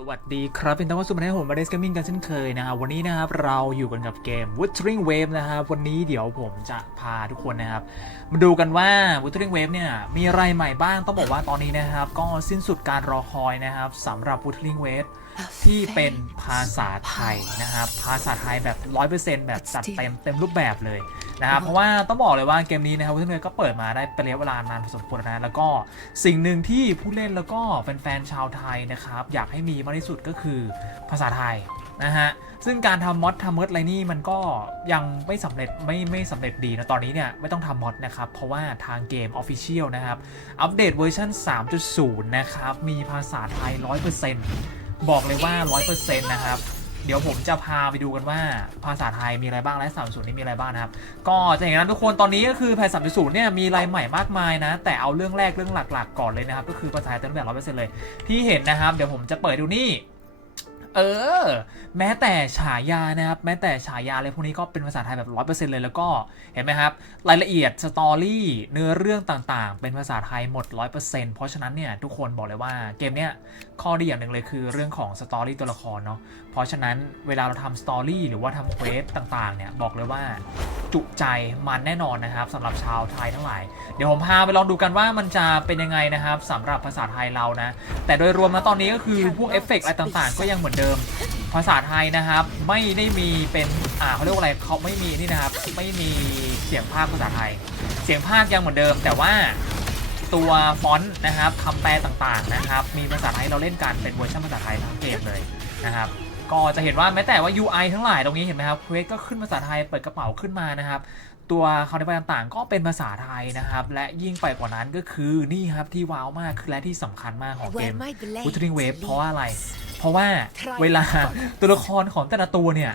สวัสดีครับ เป็นต้อนรับสู่มาในผมมาเดสเกมมิ่งกันเช่นเคยนะครับวันนี้นะครับเราอยู่กันกับเกม Wuthering Wave นะครับวันนี้เดี๋ยวผมจะพาทุกคนนะครับ มาดูกันว่า Wuthering Wave เนี่ยมีอะไรใหม่บ้างต้องบอกว่าตอนนี้นะครับ ก็สิ้นสุดการรอคอยนะครับสำหรับ Wuthering Wave ที่เป็นภาษาไทยนะครับ ภาษาไทยแบบ 100%แบบจัดเต็มเต็มรูปแบบเลยนะครับ เพราะว่าต้องบอกเลยว่าเกมนี้นะครับ Wuthering Wave ก็เปิดมาได้เป็นระยะเวลานานพอสมควรนะ แล้วก็สิ่งหนึ่งที่ผู้เล่นแล้วก็แฟนๆชาวไทยนะครับ อยากให้มีมากที่สุดก็คือภาษาไทยนะฮะ ซึ่งการทำมอดทำเมิร์ดอะไรนี่มันก็ยังไม่สำเร็จไม่ไม่สำเร็จดีนะ ตอนนี้เนี่ยไม่ต้องทำมอดนะครับ เพราะว่าทางเกม Official นะครับ อัปเดตเวอร์ชัน3.0 นะครับ มีภาษาไทย 100% บอกเลยว่า 100%นะครับ เดี๋ยวผมจะพาไปดูกันว่าภาษาไทยมีอะไรบ้างและสารสูตรนี่มีอะไรบ้างนะครับ ก็จะเห็นนะทุกคนตอนนี้ก็คือแพท3.0เนี่ยมีอะไรใหม่มากมายนะ แต่เอาเรื่องแรกเรื่องหลัก ๆ ก่อนเลยนะครับ ก็คือภาษาไทยเต็มแบบร้อยเปอร์เซ็นต์เลย ที่เห็นนะครับ เดี๋ยวผมจะเปิดดูนี่ เออ แม้แต่ฉายานะครับ แม้แต่ฉายาอะไรพวกนี้ก็เป็นภาษาไทยแบบร้อยเปอร์เซ็นต์เลยแล้วก็เห็นไหมครับ รายละเอียดสตอรี่เนื้อเรื่องต่างๆ เป็นภาษาไทยหมดร้อยเปอร์เซ็นต์เพราะฉะนั้นเนี่ยทุกคนบอกเลยว่าเกมเนี้ยข้อดีอย่างหนึ่งเลยคือเรื่องของสตอรี่ตัวละครเนาะเพราะฉะนั้นเวลาเราทำสตอรี่หรือว่าทำเควสต่างๆเนี่ยบอกเลยว่าจุใจมันแน่นอนนะครับสำหรับชาวไทยทั้งหลาย เดี๋ยวผมพาไปลองดูกันว่ามันจะเป็นยังไงนะครับสำหรับภาษาไทยเรานะแต่โดยรวมนะตอนนี้ก็คือพวกเอฟเฟกต์อะไรต่างๆ ก็ยังเหมือนเดิม ภาษาไทยนะครับ ไม่ได้มีเป็นอ่าเขาเรียกว่าอะไรเขาไม่มีนี่นะครับ ไม่มีเสียงภาคภาษาไทย เสียงภาคยังเหมือนเดิม แต่ว่าตัวฟอนต์นะครับคำแปลต่างๆนะครับ มีภาษาไทยให้เราเล่นกันเป็นเวอร์ชันภาษาไทยทั้งเกมเลยนะครับก็จะเห็นว่าแม้แต่ว่า UI ทั้งหลายตรงนี้เห็นไหมครับเควสก็ขึ้นภาษาไทยเปิดกระเป๋าขึ้นมานะครับ ตัวคำอธิบายต่างๆ ก็เป็นภาษาไทยนะครับ และยิ่งไปกว่านั้นก็คือนี่ครับที่ว้าวมากคือและที่สำคัญมากของเกม w u t e r i n g Wave เพราะว่าอะไร เพราะว่าเวลาตัวละครของแต่ละตัวเนี่ย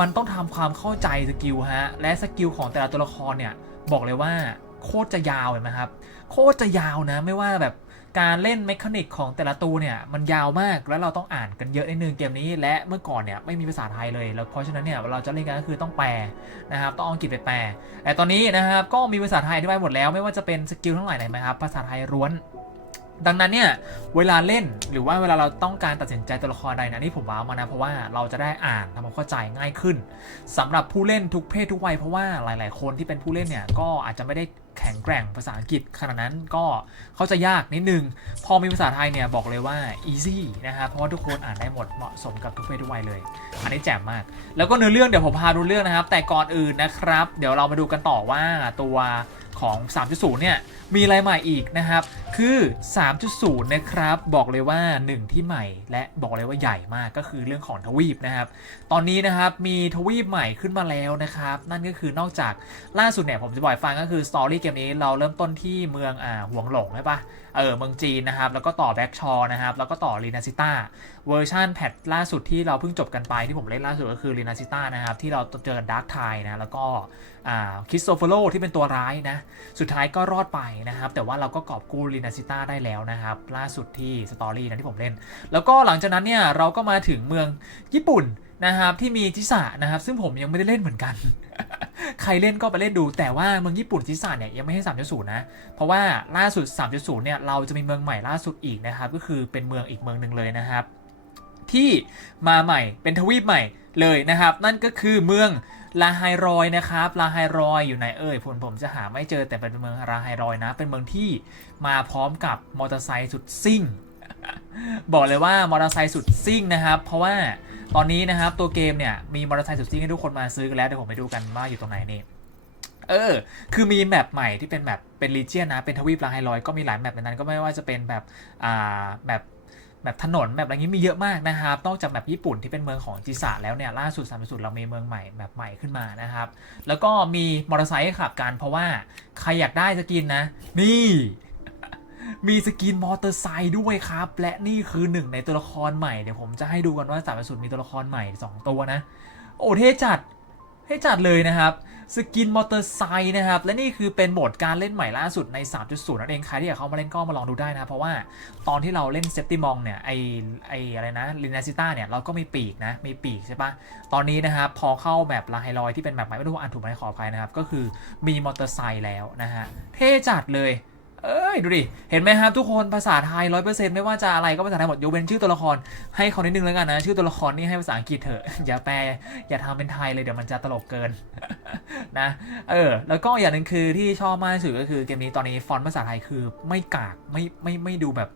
มันต้องทำความเข้าใจสกิลฮะ และสกิลของแต่ละตัวละครเนี่ย บอกเลยว่าโคตรจะยาวเห็นไหมครับ โคตรจะยาวนะ ไม่ว่าแบบการเล่นเมคานิกของแต่ละตัวเนี่ย มันยาวมากแล้วเราต้องอ่านกันเยอะนิดนึงเกมนี้ และเมื่อก่อนเนี่ยไม่มีภาษาไทยเลยแล้วเพราะฉะนั้นเนี่ยเราจะเล่นกันก็คือต้องแปลนะครับ ต้องเอาอังกฤษไปแปลแต่ตอนนี้นะครับก็มีภาษาไทยอธิบายหมดแล้ว ไม่ว่าจะเป็นสกิลทั้งหลายไหนไหมครับภาษาไทยล้วน ดังนั้นเนี่ยเวลาเล่นหรือว่าเวลาเราต้องการตัดสินใจตัวละครใดนะนี่ผมว้าวมานะเพราะว่าเราจะได้อ่านทำความเข้าใจง่ายขึ้นสำหรับผู้เล่นทุกเพศทุกวัยเพราะว่าหลาย ๆ คนที่เป็นผู้เล่นเนี่ยก็อาจจะไม่ได้แข็งแกร่งภาษาอังกฤษขนาดนั้นก็เข้าใจยากนิดนึง พอมีภาษาไทยเนี่ยบอกเลยว่า easy นะครับเพราะว่าทุกคนอ่านได้หมดเหมาะสมกับทุกเพศทุกวัยเลย อันนี้แจ่มมาก แล้วก็เนื้อเรื่องเดี๋ยวผมพาดูเรื่องนะครับ แต่ก่อนอื่นนะครับ เดี๋ยวเรามาดูกันต่อว่าตัว ของ 3.0 เนี่ย มีอะไรใหม่อีกนะครับ คือ 3.0 นะครับ บอกเลยว่า1ที่ใหม่ และบอกเลยว่าใหญ่มากก็คือเรื่องของทวีปนะครับ ตอนนี้นะครับมีทวีปใหม่ขึ้นมาแล้วนะครับ นั่นก็คือนอกจากล่าสุดเนี่ยผมจะบอกให้ฟังก็คือสตอรี่เกมนี้เราเริ่มต้นที่เมืองอ่าหวงหลงใช่ปะ เออเมืองจีนนะครับ แล้วก็ต่อแบ็กชอนะครับ แล้วก็ต่อลีนาซิต้าเวอร์ชันแพทล่าสุดที่เราเพิ่งจบกันไปที่ผมเล่นล่าสุดก็คือลีนาซิต้านะครับ ที่เราเจอดาร์กไทนะแล้วก็คริสโตเฟโลที่เป็นตัวร้ายนะ สุดท้ายก็รอดไปนะครับ แต่ว่าเราก็กอบกู้ลีนาซิต้าได้แล้วนะครับ ล่าสุดที่สตอรี่นะที่ผมเล่น แล้วก็หลังจากนั้นเนี่ยเราก็มาถึงเมืองญี่ปุ่นนะครับที่มีจิสะนะครับ ซึ่งผมยังไม่ได้เล่นเหมือนกัน ใครเล่นก็ไปเล่นดู แต่ว่าเมืองญี่ปุ่นจิสะเนี่ยยังไม่ให้ 3.0 นะ เพราะว่าล่าสุด 3.0 เนี่ยเราจะมีเมืองใหม่ล่าสุดอีกนะครับ ก็คือเป็นเมืองอีกเมืองหนึ่งเลยนะครับ ที่มาใหม่เป็นทวีปใหม่เลยนะครับ นั่นก็คือเมืองลาไฮรอยนะครับลาไฮรอยอยู่ไหนเอ่ยผมผมจะหาไม่เจอแต่เป็นเมืองลาไฮรอยนะ เป็นเมืองที่มาพร้อมกับมอเตอร์ไซค์สุดซิ่ง บอกเลยว่ามอเตอร์ไซค์สุดซิ่งนะครับ เพราะว่าตอนนี้นะครับตัวเกมเนี่ยมีมอเตอร์ไซค์สุดซิ่งให้ทุกคนมาซื้อกันแล้วเดี๋ยวผมไปดูกันว่าอยู่ตรงไหนนี่เออ คือมีแมปใหม่ที่เป็นแบบเป็นลีเจียนนะ เป็นทวีปลาไฮลอยก็มีหลายแมปในนั้นก็ไม่ว่าจะเป็นแบบอ่าแบบแบบถนนแบบอะไรนี้มีเยอะมากนะครับ นอกจากแบบญี่ปุ่นที่เป็นเมืองของจิสะแล้วเนี่ยล่าสุดสามสุดเรามีเมืองใหม่แบบใหม่ขึ้นมานะครับ แล้วก็มีมอเตอร์ไซค์ขับกันเพราะว่าใครอยากได้สกินนะ นี่ มีสกินมอเตอร์ไซค์ด้วยครับ และนี่คือหนึ่งในตัวละครใหม่เดี๋ยวผมจะให้ดูกันว่าสามสุดมีตัวละครใหม่สองตัวนะ โอ้เท่จัดให้จัดเลยนะครับ สกินมอเตอร์ไซค์นะครับ และนี่คือเป็นโหมดการเล่นใหม่ล่าสุดใน 3.0 นั่นเองใครที่อยากเข้ามาเล่นก็มาลองดูได้นะเพราะว่าตอนที่เราเล่นเซปติมองเนี่ยไอไออะไรนะลินาซิต้าเนี่ยเราก็มีปีกนะมีปีกใช่ปะตอนนี้นะครับพอเข้าแบบลาไฮลอยที่เป็นแบบใหม่ไม่รู้ว่าอ่านถูกไหมขออภัยนะครับก็คือมีมอเตอร์ไซค์แล้วนะฮะเท่จัดเลย เอ้ยดูดิ เห็นไหมครับทุกคนภาษาไทยร้อยเปอร์เซ็นต์ไม่ว่าจะอะไรก็ภาษาไทยหมดยกเว้นชื่อตัวละครให้เขานิดนึงแล้วกันนะ ชื่อตัวละครนี่ให้ภาษาอังกฤษเถอะ อย่าแปลอย่าทำเป็นไทยเลยเดี๋ยวมันจะตลกเกินนะเออแล้วก็อย่างหนึ่งคือที่ชอบมากที่สุดก็คือเกมนี้ตอนนี้ฟอนต์ภาษาไทยคือไม่กากไม่ไม่ไม่ดูแบบ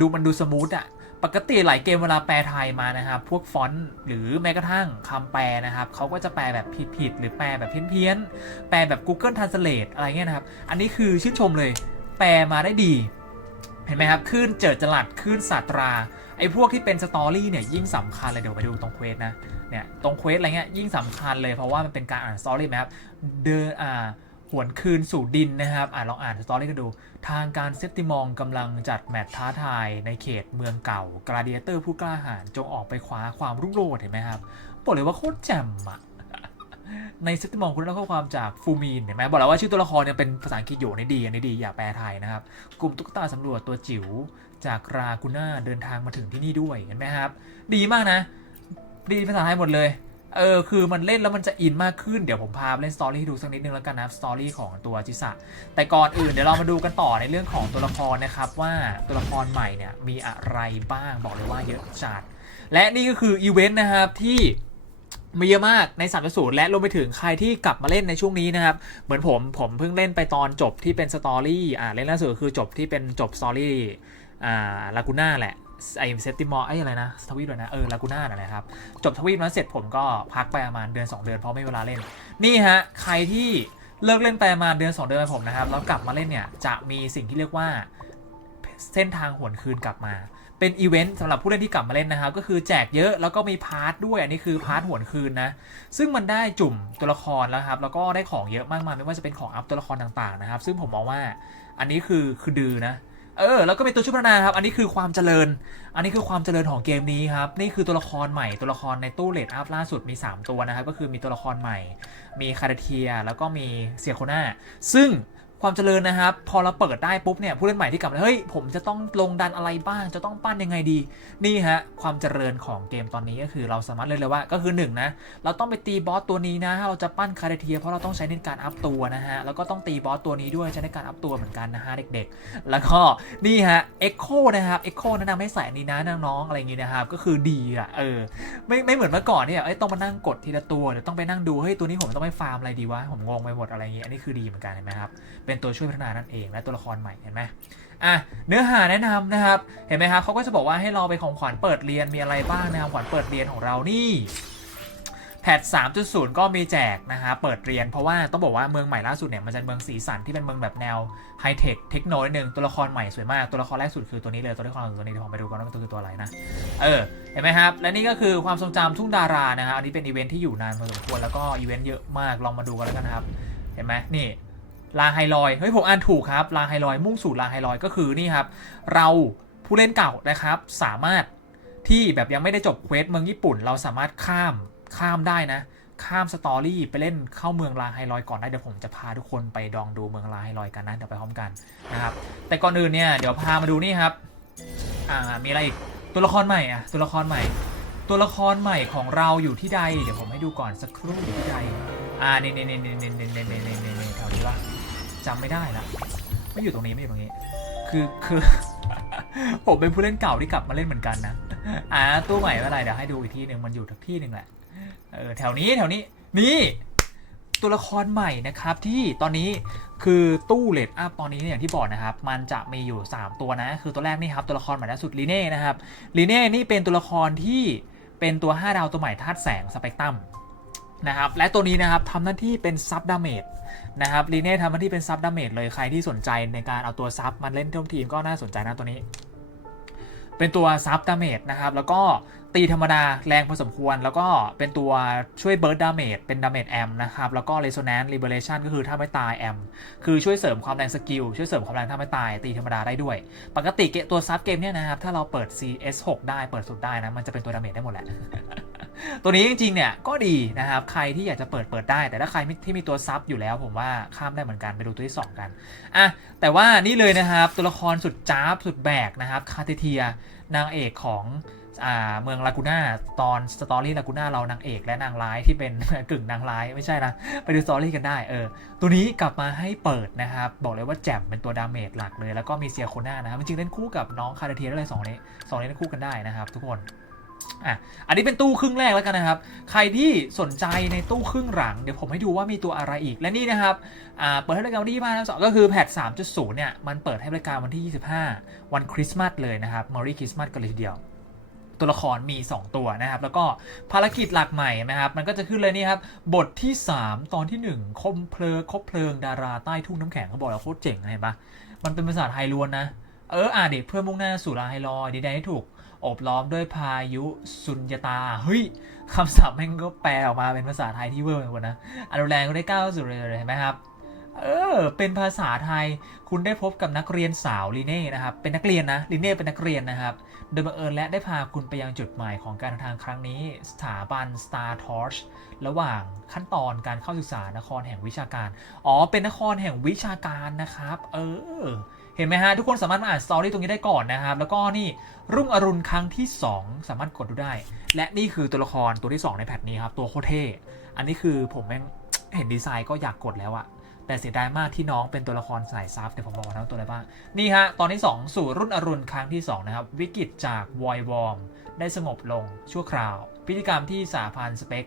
ดูมันดูสมูทอะปกติหลายเกมเวลาแปลไทยมานะครับ พวกฟอนต์หรือแม้กระทั่งคำแปลนะครับเขาก็จะแปลแบบผิดๆหรือแปลแบบเพี้ยนๆแปลแบบ Google Translate อะไรเงี้ยนะครับ อันนี้คือชื่นชมเลย แปลมาได้ดี เห็นไหมครับคลื่นเจิดจลัดคลื่นศาตรา ไอ้พวกที่เป็นสตอรี่เนี่ยยิ่งสำคัญเลยเดี๋ยวไปดูตรงเควสนะเนี่ยตรงเควสอะไรเงี้ยยิ่งสำคัญเลยเพราะว่ามันเป็นการอ่านสตอรี่ไหมครับเดินอ่าหวนคืนสู่ดินนะครับ อ่าลองอ่านสตอรี่กันดู ทางการเซติมองกำลังจัดแมตช์ท้าทายในเขตเมืองเก่ากราเดียเตอร์ผู้กล้าหาญจงออกไปคว้าความรุ่งโรจน์เห็นไหมครับบอกเลยว่าโคตรแจ่มอะ ในเซปติมองคุณได้ข้อความจากฟูมีนเห็นไหมบอกแล้วว่าชื่อตัวละครเนี่ยเป็นภาษาอังกฤษอยู่ในดีอันดีอย่าแปลไทยนะครับ กลุ่มตุ๊กตาสำรวจตัวจิ๋วจากรากูน่าเดินทางมาถึงที่นี่ด้วยเห็นไหมครับ ดีมากนะ ดีภาษาไทยหมดเลยเออคือมันเล่นแล้วมันจะอินมากขึ้นเดี๋ยวผมพาไปเล่นสตอรี่ให้ดูสักนิดนึงแล้วกันนะสตอรี่ของตัวจิสะแต่ก่อนอื่นเดี๋ยวเรามาดูกันต่อในเรื่องของตัวละครนะครับ ว่าตัวละครใหม่เนี่ยมีอะไรบ้างบอกเลยว่าเยอะจัดและนี่ก็คืออีเวนต์นะครับที่ มีเยอะมากใน3ามศูนย์และรวมไปถึงใครที่กลับมาเล่นในช่วงนี้นะครับ เหมือนผมผมเพิ่งเล่นไปตอนจบที่เป็นสตอรี่อ่าเล่นล่าสุดคือจบที่เป็นจบสตอรี่อ่าลากูน่าแหละไอเซติมอไออะไรนะทวีปเลยนะ เออ ลากูน่านั่นแหละครับ จบทวีปนั้นเสร็จผมก็พักไปประมาณเดือน 2 เดือนเพราะไม่มีเวลาเล่น นี่ฮะ ใครที่เลิกเล่นไปประมาณเดือน 2 เดือนผมนะครับ แล้วกลับมาเล่นเนี่ย จะมีสิ่งที่เรียกว่าเส้นทางหวนคืนกลับมา เป็นอีเวนต์สำหรับผู้เล่นที่กลับมาเล่นนะครับ ก็คือแจกเยอะแล้วก็มีพาร์ทด้วย อันนี้คือพาร์ทหวนคืนนะ ซึ่งมันได้จุ่มตัวละครแล้วครับ แล้วก็ได้ของเยอะมากมายไม่ว่าจะเป็นของอัพตัวละครต่างๆนะครับ ซึ่งผมมองว่าอันนี้คือคือดือนะเออแล้วก็เป็นตัวชุบพัฒนาครับ อันนี้คือความเจริญ อันนี้คือความเจริญของเกมนี้ครับ นี่คือตัวละครใหม่ตัวละครในตู้เลดอัพล่าสุดมี 3 ตัวนะครับ ก็คือมีตัวละครใหม่ มีคาราเทีย แล้วก็มีเซียโคนาซึ่ง ความเจริญนะครับ พอเราเปิดได้ปุ๊บเนี่ยผู้เล่นใหม่ที่กลับมาเฮ้ยผมจะต้องลงดันอะไรบ้าง จะต้องปั้นยังไงดี นี่ฮะความเจริญของเกมตอนนี้ก็คือเราสามารถเล่นเลยว่าก็คือ1นงนะเราต้องไปตีบอสตัวนี้นะถ้าเราจะปั้นคาราเทียเพราะเราต้องใช้ในการอัพตัวนะฮะแล้วก็ต้องตีบอสตัวนี้ด้วยใช้ในการอัพตัวเหมือนกันนะฮะเด็กๆ แล้วก็นี่ฮะ Echo นะครับ Echo แนะนำให้ใส่อันนี้นะน้องๆอะไรอย่างงี้นะครับก็คือดีอะเออไม่ไม่เหมือนเมื่อก่อนเนี่ยเอ้ยต้องมานั่งกดทีละตัวเดี๋ยวต้องไปนั่งดูเฮ้ยตัวนี้ผมต้องไปฟาร์มอะไรดีวะผมงงไปหมดอะไรอย่างงี้อันนี้คือดีเหมือนกันเห็นไหมครับเป็นตัวช่วยพัฒนานั่นเองและตัวละครใหม่เห็นไหมอะเนื้อหาแนะนำนะครับ เห็นไหมครับเขาก็จะบอกว่าให้เราไปของขวัญเปิดเรียนมีอะไรบ้างนะครับขวัญเปิดเรียนของเรานี่แพท 3.0 ก็มีแจกนะฮะ เปิดเรียนเพราะว่าต้องบอกว่าเมืองใหม่ล่าสุดเนี่ยมันจะเมืองสีสันที่เป็นเมืองแบบแนวไฮเทคเทคโนโลยีหนึ่งตัวละครใหม่สวยมาก ตัวละครแรกสุดคือตัวนี้เลยตัวละครตัวนี้เดี๋ยวผมไปดูกันว่ามันตัวคือตัวอะไรนะ เออ เห็นไหมครับ และนี่ก็คือความทรงจำทุ่งดารานะฮะ อันนี้เป็นอีเวนท์ที่อยู่นานพอสมควรแล้วก็อีเวนต์เยอะมาก ลองมาดูกันแล้วกันนะครับ เห็นไหมนี่ ลาไฮลอยเฮ้ยผมอ่านถูกครับลาไฮลอยมุ่งสู่ลาไฮลอยก็คือนี่ครับ เราผู้เล่นเก่านะครับ สามารถที่แบบยังไม่ได้จบเควสเมืองญี่ปุ่น เราสามารถข้ามข้ามได้นะ ข้ามสตอรี่ไปเล่นเข้าเมืองลาไฮลอยก่อนได้เดี๋ยวผมจะพาทุกคนไปดองดูเมืองลาไฮลอยกันนะเดี๋ยวไปพร้อมกันนะครับ แต่ก่อนอื่นเนี่ยเดี๋ยวพามาดูนี่ครับอ่ามีอะไรอีกตัวละครใหม่อะตัวละครใหม่ ตัวละครใหม่ของเราอยู่ที่ใด เดี๋ยวผมให้ดูก่อนสักครู่อยู่ที่ใดอ่านี่นี่นี่นี่นี่นี่นี่นี่นี่นี่แถวนี้ปะ จำไม่ได้ละไม่อยู่ตรงนี้ไม่อยู่ตรงนี้ คือคือ ผมเป็นผู้เล่นเก่าที่กลับมาเล่นเหมือนกันนะอ่าตัวใหม่เมื่อไรเดี๋ยวให้ดูอีกที่หนึ่งมันอยู่ทุกที่หนึ่งแหละเออแถวนี้แถวนี้นี่ตัวละครใหม่นะครับที่ตอนนี้คือตู้เลดอัพตอนนี้เนี่ยอย่างที่บอกนะครับ มันจะมีอยู่ 3 ตัวนะ คือตัวแรกนี่ครับตัวละครใหม่ล่าสุดลีเน่นะครับลีเน่นี่เป็นตัวละครที่เป็นตัว 5 ดาวตัวใหม่ธาตุแสงสเปกตรัมนะครับและตัวนี้นะครับทำหน้าที่เป็นซับดาเมจ นะครับลีเน่ทำหน้าที่เป็นซับดาเมจเลยใครที่สนใจในการเอาตัวซับมาเล่นท่าทีมก็น่าสนใจนะตัวนี้ เป็นตัวซับดาเมจนะครับ แล้วก็ตีธรรมดาแรงพอสมควร แล้วก็เป็นตัวช่วยเบิร์ดดาเมจเป็นดาเมจแอมนะครับ แล้วก็ Resonance Liberation ก็คือถ้าไม่ตายแอมคือช่วยเสริมความแรงสกิล ช่วยเสริมความแรงถ้าไม่ตาย ตีธรรมดาได้ด้วย ปกติเกตัวซับเกมเนี่ยนะครับ ถ้าเราเปิด CS6 ได้เปิดสุดได้นะมันจะเป็นตัวดาเมจได้หมดแหละ ตัวนี้จริงๆเนี่ยก็ดีนะครับ ใครที่อยากจะเปิดเปิดได้ แต่ถ้าใครที่มีตัวซับอยู่แล้ว ผมว่าข้ามได้เหมือนกันไปดูตัวที่ 2 กันอะแต่ว่านี่เลยนะครับ ตัวละครสุดจ้าบสุดแบกนะครับคาเทเทียนางเอกของอ่าเมืองลากูน่าตอนสตอรี่ลากูน่าเรานางเอกและนางร้ายที่เป็นกึ่งนางร้ายไม่ใช่นะ ไปดูสตอรี่กันได้เออตัวนี้กลับมาให้เปิดนะครับ บอกเลยว่าแจ่มเป็นตัวดาเมจหลักเลย แล้วก็มีเซียโคน่านะครับจริงเล่นคู่กับน้องคาเทเทียได้เลยสองนี้สองนี้เล่นคู่กันได้นะครับทุกคน อะ อันนี้เป็นตู้ครึ่งแรกแล้วกันนะครับ ใครที่สนใจในตู้ครึ่งหลัง เดี๋ยวผมให้ดูว่ามีตัวอะไรอีก และนี่นะครับ อ่า เปิดให้บริการวันที่25นะก็คือแพท3.0 เนี่ย มันเปิดให้บริการวันที่ 25 วันคริสต์มาสเลยนะครับมอรี่คริสต์มาสกันเลยทีเดียว ตัวละครมี 2 ตัวนะครับ แล้วก็ภารกิจหลักใหม่นะครับ มันก็จะขึ้นเลยนี่ครับ บทที่ 3 ตอนที่ 1 คมเพลิงคบเพลิงดาราใต้ทุ่งน้ำแข็งเขาบอกแล้วโคตรเจ๋งเห็นปะมันเป็นภาษาไทยล้วนนะ เออ อ่าเด็กเพื่อมุ่งหน้าสู่ลาไฮลอยดีใดให้ถูก อบล้อมด้วยพายุสุญญตา เฮ้ยคำศัพท์แม่งก็แปลออกมาเป็นภาษาไทยที่เวอร์ไปหมดนะอนุแรงก็ได้ก้าวสู่เลยเห็นไหมครับ เออ เป็นภาษาไทย คุณได้พบกับนักเรียนสาวลีเน่นะครับ เป็นนักเรียนนะลีเน่เป็นนักเรียนนะครับ โดยบังเอิญและได้พาคุณไปยังจุดหมายของการเดินทางครั้งนี้ สถาบัน Star Torch ระหว่างขั้นตอนการเข้าศึกษานครแห่งวิชาการ อ๋อ เป็นนครแห่งวิชาการนะครับ เออ เห็นไหมฮะ ทุกคนสามารถมาอ่านสตอรี่ตรงนี้ได้ก่อนนะครับ แล้วก็นี่รุ่งอรุณครั้งที่ 2 สามารถกดดูได้ และนี่คือตัวละครตัวที่ 2 ในแพทนี้ครับ ตัวโคเท่อันนี้คือผมแม่งเห็นดีไซน์ก็อยากกดแล้วอะแต่เสียดายมากที่น้องเป็นตัวละครสายซับเดี๋ยวผมบอกว่าตัวอะไรบ้าง นี่ฮะ ตอนที่ 2 สู่รุ่นอรุณครั้งที่ 2 นะครับ วิกฤตจากวอยวอมได้สงบลงชั่วคราวพิธีกรรมที่สาพันสเปก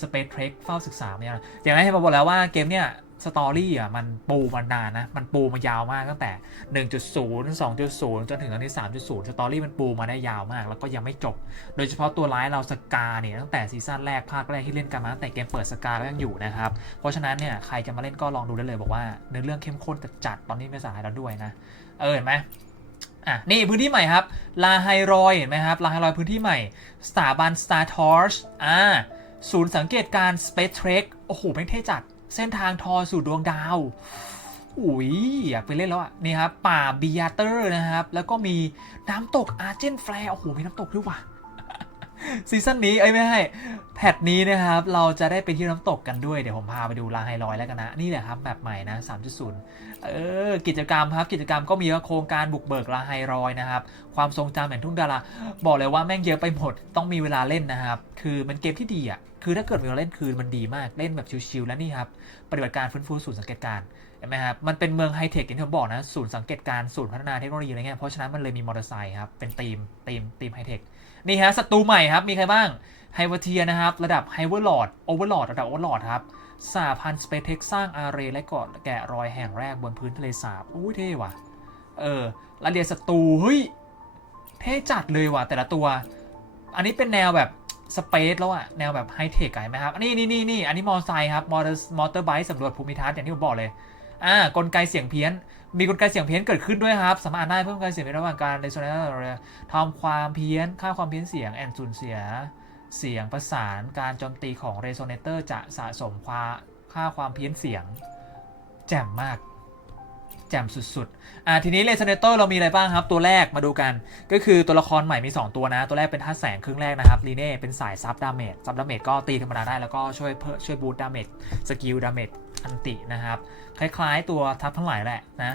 สเปซเทรคเฝ้าศึกษาเนี่ยอย่างที่ผมบอกแล้วว่าเกมเนี่ย สตอรี่อะมันปูมานานนะ มันปูมายาวมากตั้งแต่ 1.0 2.0 จนถึงตอนที่3.0 สตอรี่มันปูมาได้ยาวมาก แล้วก็ยังไม่จบ โดยเฉพาะตัวร้ายเราสกาเนี่ยตั้งแต่ซีซั่นแรกภาคแรกที่เล่นกันมาตั้งแต่เกมเปิดสกาก็ยังอยู่นะครับ เพราะฉะนั้นเนี่ยใครจะมาเล่นก็ลองดูได้เลยบอกว่าเนื้อเรื่องเข้มข้นจัดตอนนี้เป็นสายแล้วด้วยนะ เออเห็นไหมอะนี่พื้นที่ใหม่ครับลาไฮรอยเห็นไหมครับลาไฮรอยพื้นที่ใหม่สถาบัน Star Torch อ่าศูนย์สังเกตการ Space Trek โอ้โหแม่งเท่จัด เส้นทางทอสู่ดวงดาว อุ้ยอยากไปเล่นแล้วอะ นี่ครับ ป่าบียาเตอร์นะครับ แล้วก็มีน้ำตกอาร์เจนแฟร์ โอ้โห มีน้ำตกด้วยว่ะ ซีซั่นนี้เอ้ไม่ใช่แพทนี้นะครับ เราจะได้ไปที่น้ำตกกันด้วย เดี๋ยวผมพาไปดูลาไฮลอยแล้วกันนะ นี่แหละครับแบบใหม่นะ 3.0 เออ กิจกรรมครับ กิจกรรมก็มีว่าโครงการบุกเบิกลาไฮรอยนะครับ ความทรงจำแห่งทุ่งดารา บอกเลยว่าแม่งเยอะไปหมด ต้องมีเวลาเล่นนะครับ คือมันเกมที่ดีอะ คือถ้าเกิดเวลาเล่นคือมันดีมาก เล่นแบบชิลๆแล้วนี่ครับ ปฏิบัติการฟื้นฟูศูนย์สังเกตการณ์ เห็นไหมครับ มันเป็นเมืองไฮเทคอย่างที่ผมบอกนะ ศูนย์สังเกตการณ์ศูนย์พัฒนาเทคโนโลยีอะไรเงี้ย เพราะฉะนั้นมันเลยมีมอเตอร์ไซค์ครับ เป็นทีมทีมทีมไฮเทค นี่ฮะศัตรูใหม่ครับ มีใครบ้าง ไฮเวอร์เทียนะครับ ระดับไฮเวอร์ลอดโอเวอร์ลอดระดับโอเวอร์ลอดครับสาพันสเปซเทคสร้างอาร์เรย์และเกาะแกะรอยแห่งแรกบนพื้นทะเลสาบอุ้ยเท่ว่ะ เออรายละเอียศัตรู เฮ้ย เท่จัดเลยว่ะแต่ละตัว อันนี้เป็นแนวแบบสเปซแล้วอะแนวแบบไฮเทคไงไหมครับอันนี้นี่นี่นี่อันนี้มอเตอร์ไซค์ครับ มอเตอร์มอเตอร์ไบค์สำรวจภูมิทัศน์อย่างที่ผมบอกเลย อ่ากลไกเสียงเพี้ยน มีกลไกเสียงเพี้ยนเกิดขึ้นด้วยครับ สามารถอ่านได้เพิ่มกลไกเสียงในระหว่างการในโซนนั้นทำความเพี้ยน ค่าความเพี้ยนเสียงแอนสูญเสีย เสียงประสานการโจมตีของเรโซเนเตอร์จะสะสมความค่าความเพี้ยนเสียง แจ่มมากแจ่มสุดๆ อ่า ทีนี้เรโซเนเตอร์เรามีอะไรบ้างครับ ตัวแรกมาดูกัน ก็คือตัวละครใหม่มี 2 ตัวนะ ตัวแรกเป็นท่าตุแสงครึ่งแรกนะครับ ลีเน่เป็นสายซับดาเมจ ซับดาเมจก็ตีธรรมดาได้ แล้วก็ช่วยเพิ่มช่วยบูตดาเมจ สกิลดาเมจ อันตินะครับ คล้ายๆตัวทับทั้งหลายแหละนะ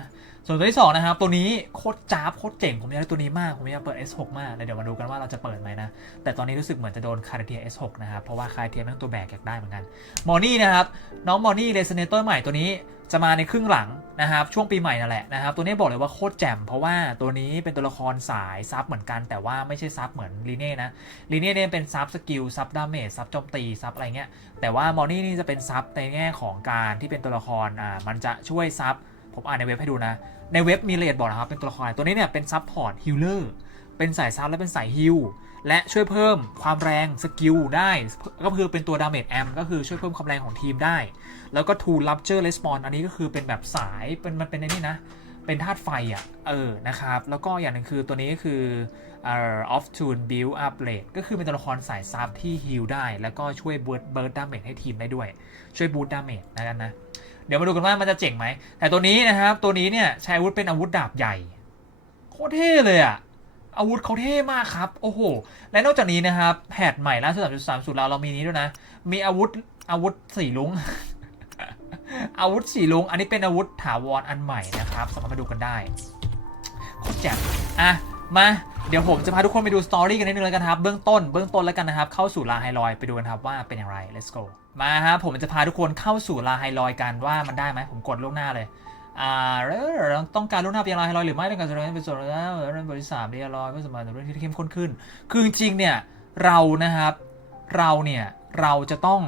ส่วนตัวที่2นะครับตัวนี้โคตรจ้าบโคตรเจ๋งผมอยากได้ตัวนี้มากผมอยากเปิด S6 มากแล้วเดี๋ยวมาดูกันว่าเราจะเปิดไหมนะ แต่ตอนนี้รู้สึกเหมือนจะโดนคาร์เทีย S6 นะครับเพราะว่าคาร์เทียแม่งตัวแบกอยากได้เหมือนกันมอร์นี่นะครับน้องมอร์นี่เรสเนเตอร์ใหม่ตัวนี้จะมาในครึ่งหลังนะครับช่วงปีใหม่นั่นแหละนะครับตัวนี้บอกเลยว่าโคตรแจ่มเพราะว่าตัวนี้เป็นตัวละครสายซับเหมือนกันแต่ว่าไม่ใช่ซับเหมือนลีเน่นะลีเน่เนี่ยเป็นซับสกิลซับดาเมจซับโจมตีซับอะไรเงี้ยแต่ว่ามอร์นี่นี่จะเป็นซับในแง่ของการที่เป็นตัวละครอ่ามันจะช่วยซับ ผมอ่านในเว็บให้ดูนะ ในเว็บมีรายละเอียดบอกนะครับ เป็นตัวละครตัวนี้เนี่ยเป็นซับพอร์ตฮิลเลอร์เป็นสายซับและเป็นสายฮิลและช่วยเพิ่มความแรงสกิลได้ ก็คือเป็นตัวดาเมจแอมก็คือช่วยเพิ่มความแรงของทีมได้ แล้วก็ทูลับเจอร์レスปอนอันนี้ก็คือเป็นแบบสายเป็นมันเป็นในนี่นะ เป็นธาตุไฟอะเออนะครับ แล้วก็อย่างหนึ่งคือตัวนี้ก็คือออ off tune build up rate ก็คือเป็นตัวละครสายซับที่ฮิลได้ แล้วก็ช่วยเบิร์ดเบิร์ดดาเมจให้ทีมได้ด้วย ช่วยบูตดาเมจนะกันนะ เดี๋ยวมาดูกันว่ามันจะเจ๋งไหม แต่ตัวนี้นะครับ ตัวนี้เนี่ยใช้อาวุธเป็นอาวุธดาบใหญ่ โคตรเท่เลยอะอาวุธเขาเท่มากครับ โอ้โห และนอกจากนี้นะครับแพทใหม่ล่าสุด3.3สุดเราเรามีนี้ด้วยนะ มีอาวุธอาวุธสีลุง อาวุธสีลุง อันนี้เป็นอาวุธถาวรอันใหม่นะครับ สามารถมาดูกันได้โคตรแจ่มอะมาเดี๋ยวผมจะพาทุกคนไปดูสตอรี่กันนิดนึงแล้วกันครับ เบื้องต้นเบื้องต้นแล้วกันนะครับ เข้าสู่ลาไฮลอยไปดูกันครับว่าเป็นอย่างไร let's go มาครับผมจะพาทุกคนเข้าสู่ลาไฮลอยกันว่ามันได้ไหมผมกดล่วงหน้าเลยอ่าเราต้องการล่วงหน้าไปยังลาไฮลอยหรือไม่ต้องการแสดงเป็นส่วนแล้วเรื่องบริษัทเรียลอยเพื่อสมานเรื่องที่เข้มข้นขึ้น คือจริงเนี่ยเรานะครับเราเนี่ยเราจะต้อง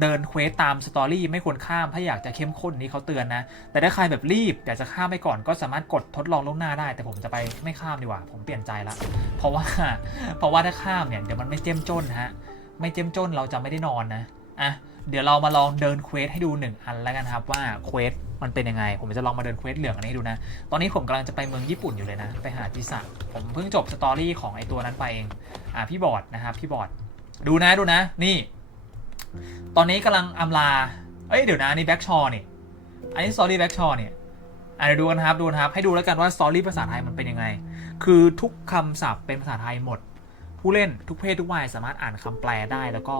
เดินเควสตามสตอรี่ไม่ควรข้ามถ้าอยากจะเข้มข้นนี้เขาเตือนนะ แต่ถ้าใครแบบรีบอยากจะข้ามไปก่อนก็สามารถกดทดลองล่วงหน้าได้ แต่ผมจะไปไม่ข้ามดีกว่า ผมเปลี่ยนใจละเพราะว่าเพราะว่าถ้าข้ามเนี่ยเดี๋ยวมันไม่เจ้มจนฮะไม่เจ้มจนเราจะไม่ได้นอนนะอะ เดี๋ยวเรามาลองเดินเควสให้ดูหนึ่งอันแล้วกันครับว่าเควสมันเป็นยังไง ผมจะลองมาเดินเควสเหลืองอันนี้ดูนะ ตอนนี้ผมกำลังจะไปเมืองญี่ปุ่นอยู่เลยนะ ไปหาจิสะผมเพิ่งจบสตอรี่ของไอตัวนั้นไปเอง อ่าพี่บอดนะครับพี่บอดดูนะดูนะ นี่ ตอนนี้กำลังอำลา เอ้ยเดี๋ยวนะนี่แบ็กชอนี่ อันนี้สตอรี่แบ็กชอเนี่ยอะเดี๋ยวดูกันครับดูนะครับ ให้ดูแล้วกันว่าสตอรี่ภาษาไทยมันเป็นยังไง คือทุกคำศัพท์เป็นภาษาไทยหมด ผู้เล่นทุกเพศทุกวัยสามารถอ่านคำแปลได้แล้วก็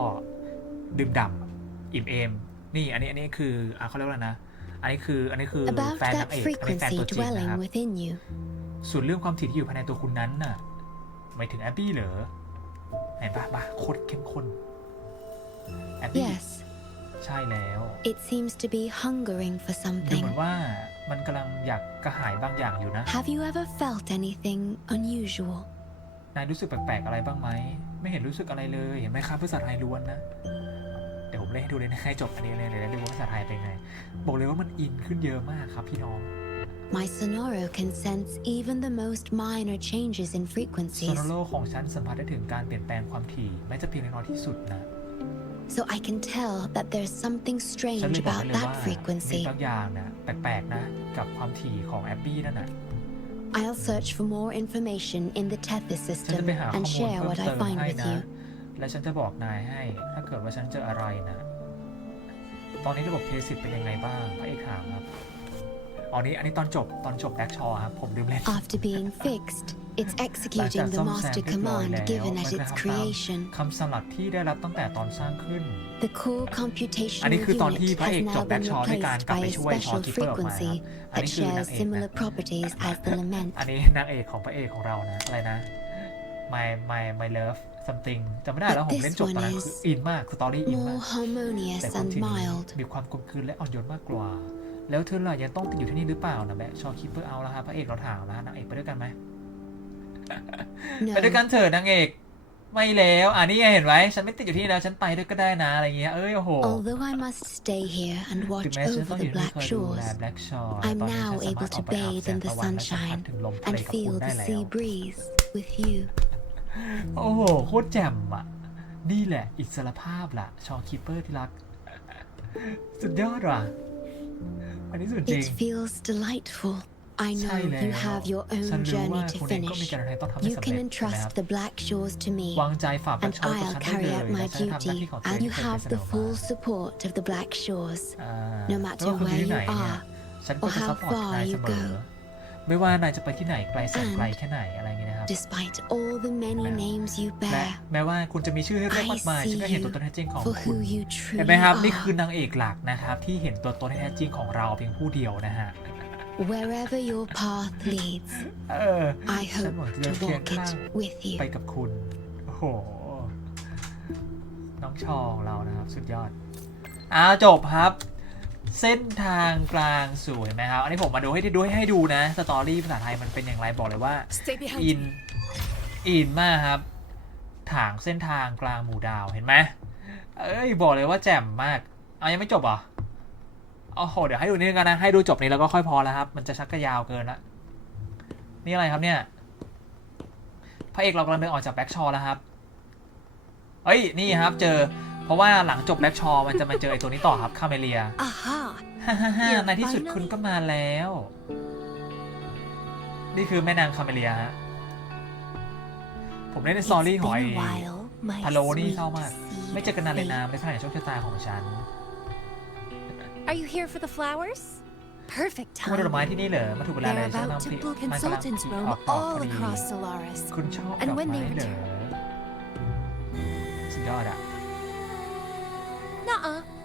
ดื่มด่ำ อิ่มเอม นี่อันนี้อันนี้คืออะเขาเรียกว่าอะไรนะ อันนี้คืออันนี้คือ about แฟนนาง that เอกอันนี้แฟน frequency ตัวจริงนะ dwelling ครับ within you. ส่วนเรื่องความถี่ที่อยู่ภายในตัวคุณนั้นน่ะหมายถึงแอบบี้เหรอไหนปะปะโคตรเข้มข้นแอบบี้ Yes, ใช่แล้ว it seems to be hungering for ดูเหมือน something. ว่ามันกำลังอยากกระหายบางอย่างอยู่นะ Have you ever felt anything unusual? นายรู้สึกแปลกๆอะไรบ้างไหม ไม่เห็นรู้สึกอะไรเลย เห็นไหมครับภาษาไทยล้วนนะ เดี๋ยวผมเล่นให้ดูเลยนะให้จบอันนี้เลยเดี๋ยวได้ดูว่าภาษาไทยเป็นไง บอกเลยว่ามันอินขึ้นเยอะมากครับพี่น้อง My Sonoro can sense even the most minor changes in โซ frequencies, โนโลของฉันสัมผัสได้ถึงการเปลี่ยนแปลงความถี่แม้จะเพียงเล็กน้อยที่สุดนะ so I can tell that there's something ฉัน strange เลยบอก about ได้เลย that ว่ามี frequency. บางอย่างนะแปลกๆนะกับความถี่ของแอบบี้นั่นน่ะ I'll search for more information in the Tethys ฉัน system จะไปหาข้อ and มูล share เพิ่ม what I เติม find ให้ with นะ you. และฉันจะบอกนายให้ ถ้าเกิดว่าฉันเจออะไรนะ ตอนนี้ระบบเคสิตเป็นยังไงบ้างพระเอกถามครับอ๋อนี้อันนี้ตอนจบตอนจบแบ็กชอครับผมลืมเล่น After being fixed, it's executing the ซ่อมแซม master เรียบร้อย command แล้ว given มัน at ก็ its ทำตาม creation. คำสลับที่ได้รับตั้งแต่ตอนสร้างขึ้น The core อัน computational นี้คือตอนที่ unit พระเอก has จบ now แบ็ก been ชอด้วยการ replaced กลับ by ไป a ช่วยชอ special คิปเปอร์ออกมาครับ frequency อัน that นี้คือนาง shares เอกนะ similar properties as the lament. อันนี้นางเอกของพระเอกของเรานะอะไรนะ my my my love something จำไม่ได้แล้วผมเล่นจบตอนนั้นคืออินมากสตอรี่อินมาก More harmonious แต่ความ and จริง mild. มีความกลมกลืนและอ่อนโยนมากกว่า แล้วเธอล่ะยังต้องติดอยู่ที่นี่หรือเปล่านะแบะชอคิปเปอร์เอาแล้วฮะพระเอกเราถามแล้วฮะนางเอกไปด้วยกันไหมไปด้วย No, กันเถอะนางเอกไม่แล้วอ่านี่ไงเห็นไหมฉันไม่ติดอยู่ที่นี่แล้ว ฉันไปด้วยก็ได้นะอะไรเงี้ย เอ้ย โอ้โห although I must stay here and ถึง watch แม้ฉันต้อ over งอ the ยู่ที่ black คอยดูแล shores แบล็กชอ I'm ตอนนี้ฉั now นสามารถ able อ to อกไปอาบ bathe แส in ง the ตะวันและสัมผัส sunshine ถึงลมทะเล and กับคุณ feel ได้ the แล้ว sea breeze with you. โอ้โห โคตรแจ่มอะ นี่แหละ อิสรภาพล่ะ ชอคิปเปอร์ที่รัก สุดยอดว่ะ อันนี้สุดจริง It feels delightful. I ใช่ know แล้ว you have your ฉัน own รู้ว่า journey to คุณเองก็มี finish. การอะไรต้องทำให้ You สำ can เร็จใช่ไหมครับ entrust the black shores to me, วางใจฝากแบ็ and กชอกับ I'll ฉันได้ carry เลย out และ my ฉันจะทำหน้าที่ duty. ของตัวเอง And ที่ you เคยเป็น have เสน the อมา full support of the black shores. อ่า No ไม่ matter ว่าคุณอยู่ where ที่ไหน you เนี่ย are ฉันก็ or จะ how ซัพพอร์ต far นายเส you มอ go. ไม่ว่านายจะไปที่ไหนไกลแสน And ไกลแค่ไหนอะไรอย่างเงี้ยนะครับ Despite all the many Now, names you และ bear แม้ว่าคุณจะมีชื่อให้เรียก I มากมาย see ฉันก็เห็น you ตัวตนแท้จริงของ for คุณ who you เห็น truly ไหมครับ นี่คื are. อนางเอกหลักนะครับ ที่เห็นตัวตนแท้จริงของเราเพียงผู้เดียวนะฮะ Wherever your path leads, เออ I ฉัน hope หวังจะ to เคียง walk ข้าง it with you. ไปกับคุณ โอ้โห น้องชองเรานะครับ สุดยอดอ้าวจบครับ เส้นทางกลางสู่เห็นไหมครับ อันนี้ผมมาดูให้ดูให้ดูนะ สตอรี่ภาษาไทยมันเป็นอย่างไรบอกเลยว่า Stay behind อิน me. อินมากครับ ถางเส้นทางกลางหมู่ดาวเห็นไหมเอ้ยบอกเลยว่าแจ่มมาก เอายังไม่จบเหรอโอ้โหเดี๋ยวให้ดูนิดนึงกันนะ ให้ดูจบนี้แล้วก็ค่อยพอแล้วครับ มันจะชักกระยาวเกินละ นี่อะไรครับเนี่ย พระเอกเรากำลังเดินออกจากแบ็กชอแล้วครับเอ้ย นี่ครับ เจอเพ ราะว่าหลังจบแบ็กชอมันจะมาเจอไอ้ตัวนี้ต่อครับคาเมเลีย Aha! ฮ่าฮ่าฮ่า You're ในที่สุด finally- คุณก็มาแล้ว นี่คือแม่นางคาเมเลียฮะ ผมเล่นใน It's สตอรี่ของไอ้ been a while, my พะโลนี่ sweet เศร้ามาก seed ไม่เจอกันนานเลยนะ fate. ไม่ได้ขนาดโชคชะตาของฉัน Are you here for the flowers? perfect คุณดอกไม้ time. ที่นี่เหรอมาถูกเวลาเลย They're ใช่ไหม about พี่ to pull มันกำลัง consultants อ roam อกดอกพอ all ดี across Solaris. คุณชอบ And ดอก when ไม้ they เหรอ return- สุดยอดอะ Nuh-uh.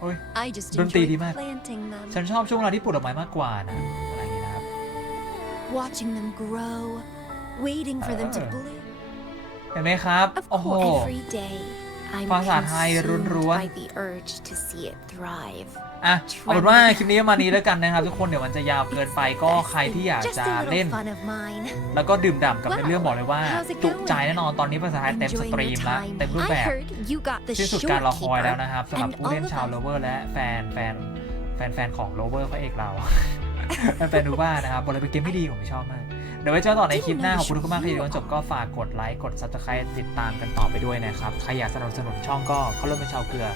โอ้ย I just ดนตรี enjoy ดีมาก planting them, ฉันชอบช่วงเวลาที่ปลูกดอกไม้มากกว่านะอะไรอย่างนี้นะครับ watching them grow, waiting for them to Ah. bloom. เห็นไหมครับ Of โอ้โห course, every day I'm ภาษาไทย consumed ล้วนๆ by the urge to see it thrive. อะเอาเป็นว่าคลิปนี้ประมาณนี้แล้วกันนะครับ ทุกคนเดี๋ยวมันจะยาวเกินไปก็ใครที่อยาก Just จะ a little เล่น fun of mine. แล้วก็ดื่มด่ำกับในเรื่อง Wow. บอกเลยว่า How's it จุ going? ใจแน่นอนตอนนี้ภาษาไทยเต็มส Enjoying ตรี your มแล้ว time. เต็มรูปแบ I บ heard you got the สิ้นสุดการรอคอย short แล้ว keeper, นะครับสำหรับ and ผู้เล่น all of ชาว them. โลเวอร์และแฟนแฟนแฟนแฟนของโลเวอร์พระเอกเราแฟนๆดูว่านะครับบอกเลยเป็นเกมที่ดีผมชอบมากเดี๋ยวไว้เจอต่อในคลิปหน้าขอบคุณทุกคนมากที่ดูจนจบก็ฝากกดไลค์กด subscribe ติดตามกันต่อไปด้วยนะครับ ใครอยากสนับสนุนช่องก็เข้าร่วมเป็นชาวเกลือ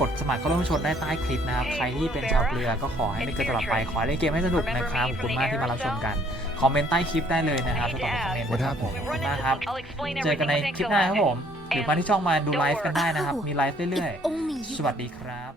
กดสมัครเข้าร่วมชมได้ใต้คลิปนะครับ ใครที่เป็นชาวเกลือก็ขอให้เล่นเกลือตลอดไป ขอให้เล่นเกมให้สนุกนะครับ ขอบคุณมากที่มารับชมกัน คอมเมนต์ใต้คลิปได้เลยนะครับสำหรับคอมเมนต์นะครับผมขอบคุณมากครับ เจอกันในคลิปหน้าครับผม หรือมาที่ช่องมาดูไลฟ์กันได้นะครับ มีไลฟ์เรื่อย If only ๆ you สวัสดีครับ